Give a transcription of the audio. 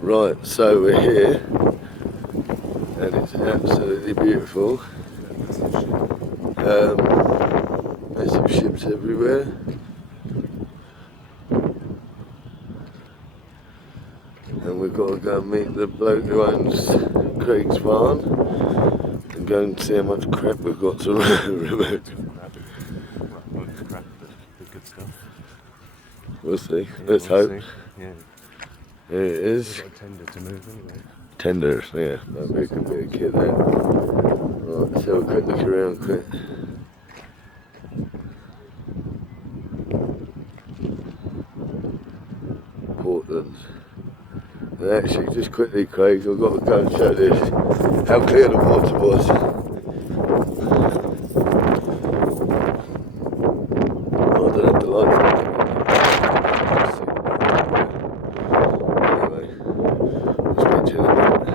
Right, so we're here, and it's absolutely beautiful. There's some ships everywhere. And we've got to go and meet the bloke who owns Craig's Farm and go and see how much crap we've got to remove. Good stuff. We'll see. Yeah, Let's we'll hope. see. Yeah. Here it is. We've got a tender to move anyway. Tenders, yeah. That'd be a good bit of kit there. Right, let's have a quick look around quick. Portland. And actually, just quickly, Craig, I've got to go and show this, how clear the water was. Oh, I don't have the lights on. Anyway, I'll speak to you in a minute.